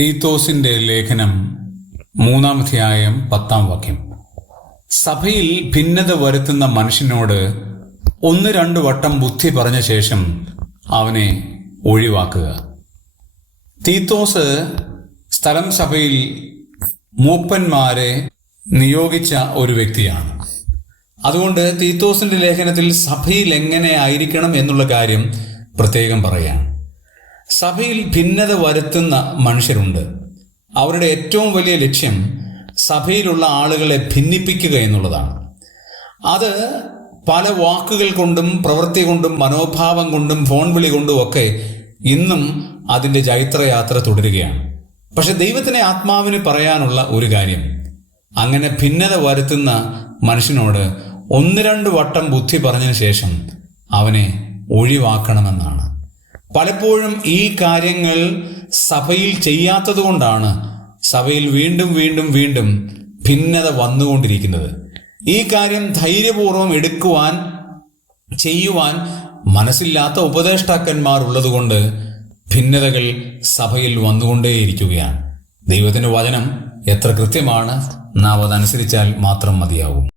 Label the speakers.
Speaker 1: തീത്തോസിന്റെ ലേഖനം മൂന്നാം അധ്യായം പത്താം വാക്യം. സഭയിൽ ഭിന്നത വരുത്തുന്ന മനുഷ്യനോട് ഒന്ന് രണ്ട് വട്ടം ബുദ്ധി പറഞ്ഞ ശേഷം അവനെ ഒഴിവാക്കുക. തീത്തോസ് സ്ഥലം സഭയിൽ മൂപ്പന്മാരെ നിയോഗിച്ച ഒരു വ്യക്തിയാണ്. അതുകൊണ്ട് തീത്തോസിന്റെ ലേഖനത്തിൽ സഭയിൽ എങ്ങനെ ആയിരിക്കണം എന്നുള്ള കാര്യം പ്രത്യേകം പറയാം. സഭയിൽ ഭിന്നത വരുത്തുന്ന മനുഷ്യരുണ്ട്. അവരുടെ ഏറ്റവും വലിയ ലക്ഷ്യം സഭയിലുള്ള ആളുകളെ ഭിന്നിപ്പിക്കുക എന്നുള്ളതാണ്. അത് പല വാക്കുകൾ കൊണ്ടും പ്രവൃത്തി കൊണ്ടും മനോഭാവം കൊണ്ടും ഫോൺ വിളി കൊണ്ടും ഒക്കെ ഇന്നും അതിന്റെ ജൈത്രയാത്ര തുടരുകയാണ്. പക്ഷെ ദൈവത്തിനെ ആത്മാവിന് പറയാനുള്ള ഒരു കാര്യം അങ്ങനെ ഭിന്നത വരുത്തുന്ന മനുഷ്യനോട് ഒന്ന് രണ്ട് വട്ടം ബുദ്ധി പറഞ്ഞതിന് ശേഷം അവനെ ഒഴിവാക്കണമെന്നാണ്. പലപ്പോഴും ഈ കാര്യങ്ങൾ സഭയിൽ ചെയ്യാത്തത് കൊണ്ടാണ് സഭയിൽ വീണ്ടും വീണ്ടും വീണ്ടും ഭിന്നത വന്നുകൊണ്ടിരിക്കുന്നത്. ഈ കാര്യം ധൈര്യപൂർവം എടുക്കുവാൻ ചെയ്യുവാൻ മനസ്സില്ലാത്ത ഉപദേഷ്ടാക്കന്മാർ ഉള്ളതുകൊണ്ട് ഭിന്നതകൾ സഭയിൽ വന്നുകൊണ്ടേയിരിക്കുകയാണ്. ദൈവത്തിന്റെ വചനം എത്ര കൃത്യമാണ് നാം അതനുസരിച്ചാൽ മാത്രം മതിയാവും.